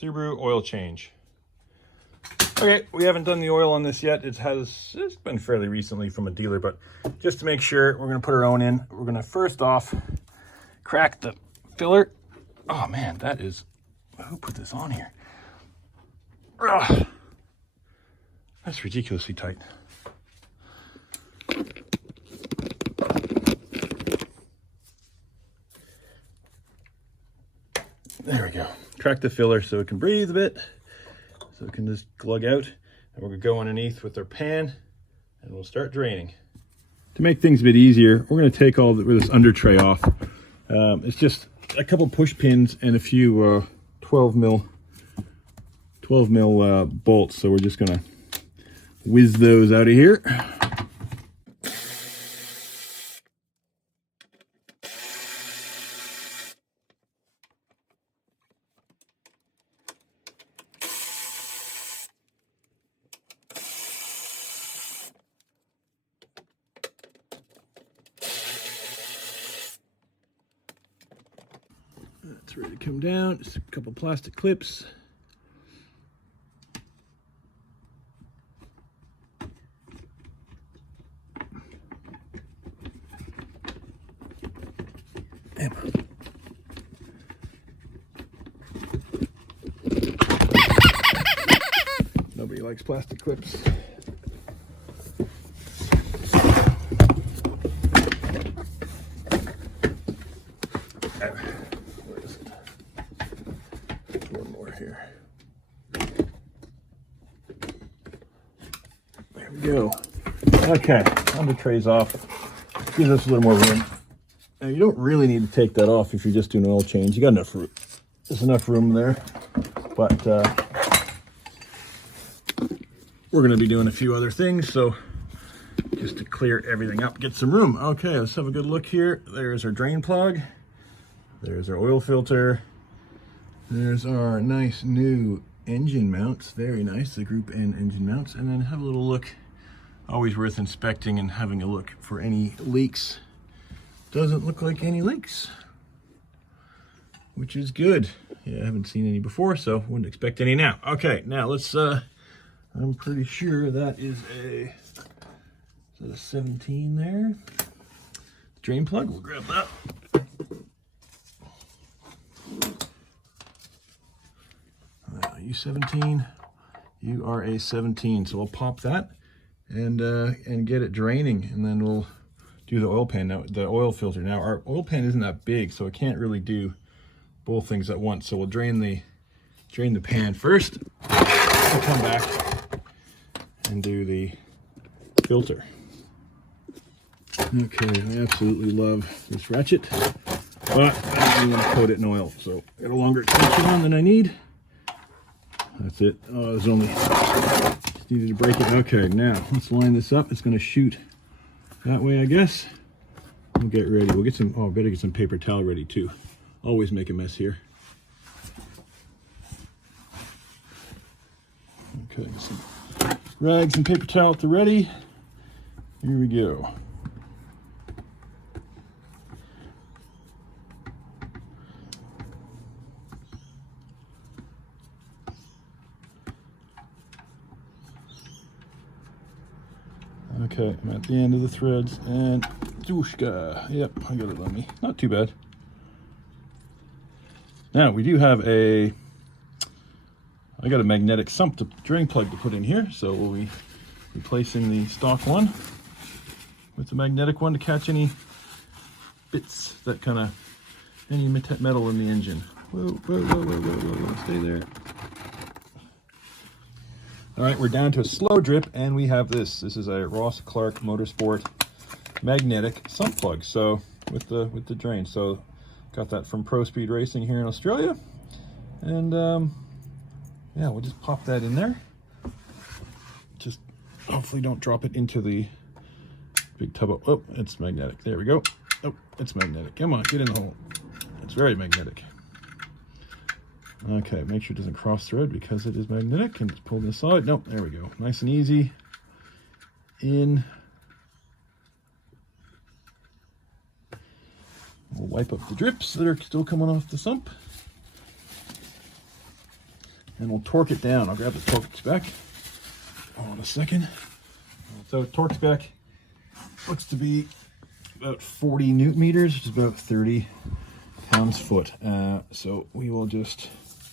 Subaru oil change. Okay, we haven't done the oil on this yet. It's been fairly recently from a dealer, but just to make sure, we're gonna put our own in. We're gonna first off crack the filler. Oh man, that is, who put this on here? Ugh, that's ridiculously tight. There we go. Crack the filler so it can breathe a bit, so it can just glug out. And we're gonna go underneath with our pan and we'll start draining. To make things a bit easier, we're gonna take all this under tray off. It's just a couple push pins and a few 12 mil bolts. So we're just gonna whiz those out of here. That's ready to come down. Just a couple plastic clips. Nobody likes plastic clips. Where is it? One more here. There we go. Okay, under trays off. Gives us a little more room. Now you don't really need to take that off if you're just doing an oil change. You got enough room. There's enough room there, but we're going to be doing a few other things, so just to clear everything up, get some room. Okay, let's have a good look here. There's our drain plug. There's our oil filter. There's our nice new engine mounts. Very nice, the Group N engine mounts. And then have a little look. Always worth inspecting and having a look for any leaks. Doesn't look like any leaks, which is good. Yeah, I haven't seen any before, so wouldn't expect any now. Okay, now let's, I'm pretty sure that is a 17 there. Drain plug, we'll grab that. You 17, you are a 17. So we'll pop that and get it draining, and then we'll do the oil pan now, the oil filter. Now our oil pan isn't that big, so it can't really do both things at once. So we'll drain the pan first. We'll come back and do the filter. Okay, I absolutely love this ratchet, but I don't want to coat it in oil, so I got a longer extension on than I need. That's it. Oh, there's only, just needed to break it. Okay, now let's line this up. It's going to shoot that way, I guess. We'll get ready. We'll get some, oh, I better get some paper towel ready too. Always make a mess here. Okay, get some rags and paper towel at the ready. Here we go. Okay, I'm at the end of the threads, and dooshka. Yep, I got it on me. Not too bad. Now, we do have I got a magnetic sump to drain plug to put in here, so we'll be replacing the stock one with the magnetic one to catch any bits that kind of, any metal in the engine. Whoa, whoa, whoa, whoa, whoa, whoa, stay there. All right, we're down to a slow drip, and we have this. This is a Ross Clark Motorsport magnetic sump plug. So with the drain. So got that from Pro Speed Racing here in Australia, and yeah, we'll just pop that in there. Just hopefully don't drop it into the big tub. Oh, it's magnetic. There we go. Oh, it's magnetic. Come on, get in the hole. It's very magnetic. Okay, make sure it doesn't cross thread because it is magnetic, and just pull this side. Nope, there we go. Nice and easy. In. We'll wipe up the drips that are still coming off the sump. and we'll torque it down. I'll grab the torque spec. Hold on a second. So torque spec looks to be about 40 newton meters, which is about 30 pounds-foot. So we will just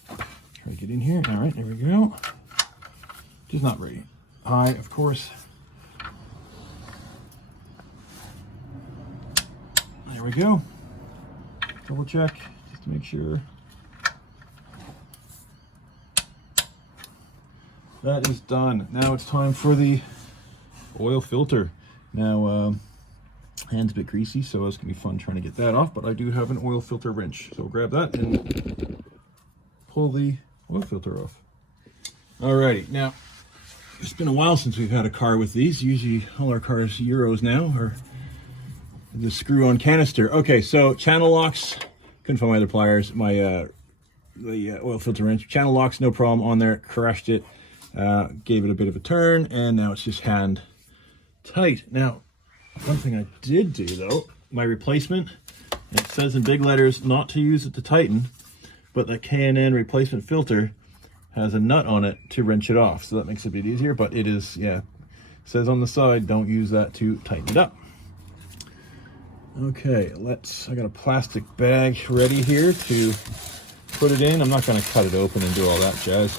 try to get in here. All right, there we go. Just not very high, of course. There we go. Double check just to make sure. That is done. Now it's time for the oil filter. Now, hand's a bit greasy, so it's gonna be fun trying to get that off, but I do have an oil filter wrench. So we'll grab that and pull the oil filter off. Alrighty, now, it's been a while since we've had a car with these. Usually all our cars Euros now, or the screw-on canister. Okay, so channel locks, couldn't find my other pliers. My the oil filter wrench. Channel locks, no problem on there, crushed it. Gave it a bit of a turn, and now it's just hand tight. Now, one thing I did do though, my replacement, it says in big letters not to use it to tighten, but the K&N replacement filter has a nut on it to wrench it off, so that makes it a bit easier, but it is, yeah, it says on the side, don't use that to tighten it up. Okay, I got a plastic bag ready here to put it in. I'm not going to cut it open and do all that jazz,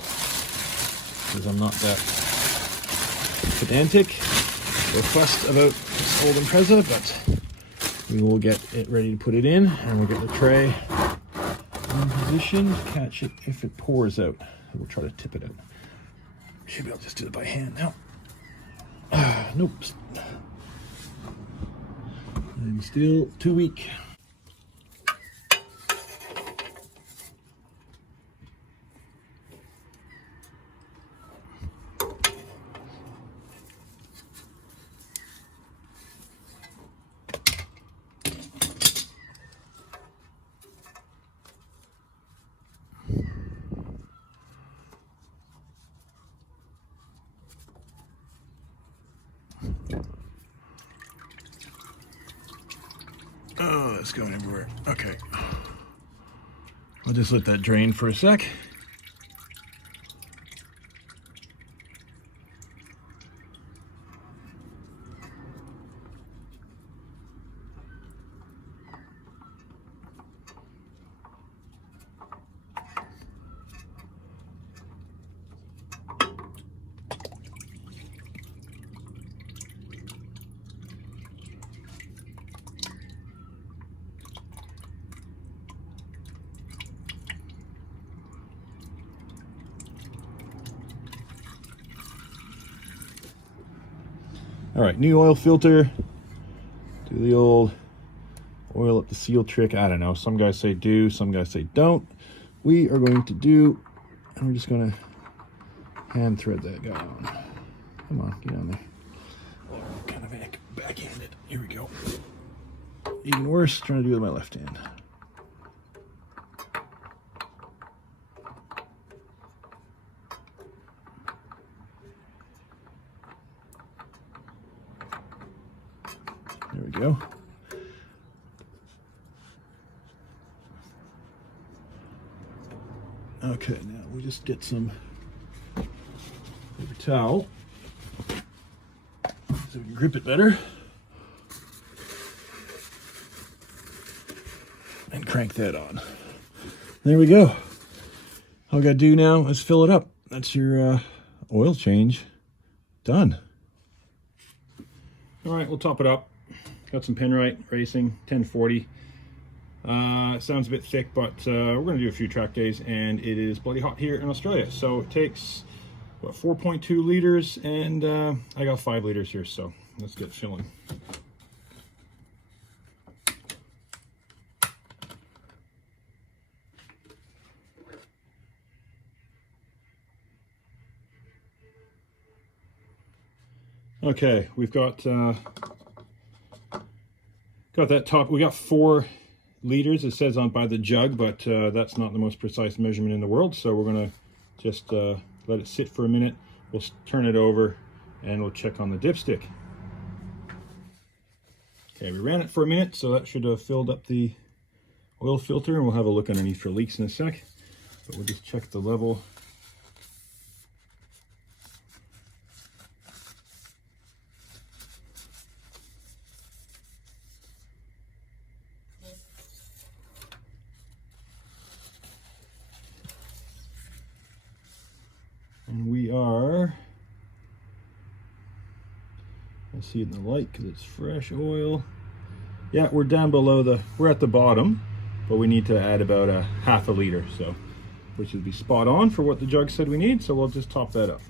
because I'm not that pedantic or fussed about this old Impreza, but we will get it ready to put it in, and we'll get the tray in position to catch it if it pours out. We'll try to tip it out. Should be able to just do it by hand now. Nope. I'm still too weak. Oh, it's going everywhere. Okay. I'll just let that drain for a sec. All right, new oil filter. Do the old oil up the seal trick. I don't know. Some guys say do, some guys say don't. We are going to do, and we're just going to hand thread that guy on. Come on, get on there. Oh, kind of backhanded. Here we go. Even worse, trying to do it with my left hand. There we go. Okay, now we just get some paper towel so we can grip it better. And crank that on. There we go. All we gotta do now is fill it up. That's your oil change done. All right, we'll top it up. Got some Penrite Racing 1040. It sounds a bit thick, but we're going to do a few track days, and it is bloody hot here in Australia. So it takes, what, 4.2 liters, and I got 5 liters here, so let's get filling. Okay, we've got that top. We got 4 liters, it says on by the jug, but that's not the most precise measurement in the world, so we're gonna just let it sit for a minute. We'll turn it over and we'll check on the dipstick. Okay, we ran it for a minute, so that should have filled up the oil filter, and we'll have a look underneath for leaks in a sec, but we'll just check the level see it in the light because it's fresh oil. Yeah, we're down below we're at the bottom, but we need to add about a half a liter, so which would be spot on for what the jug said we need, so we'll just top that up.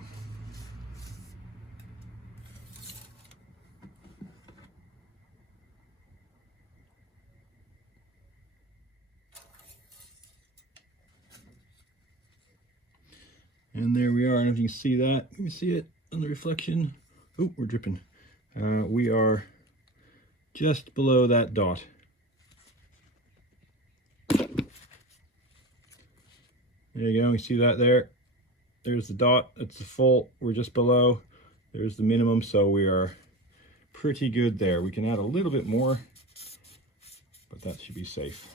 And there we are. I don't know if you can see that. Let me see it on the reflection. Oh, we're dripping. We are just below that dot. There you go. You see that there? There's the dot. That's the full. We're just below. There's the minimum, so we are pretty good there. We can add a little bit more, but that should be safe.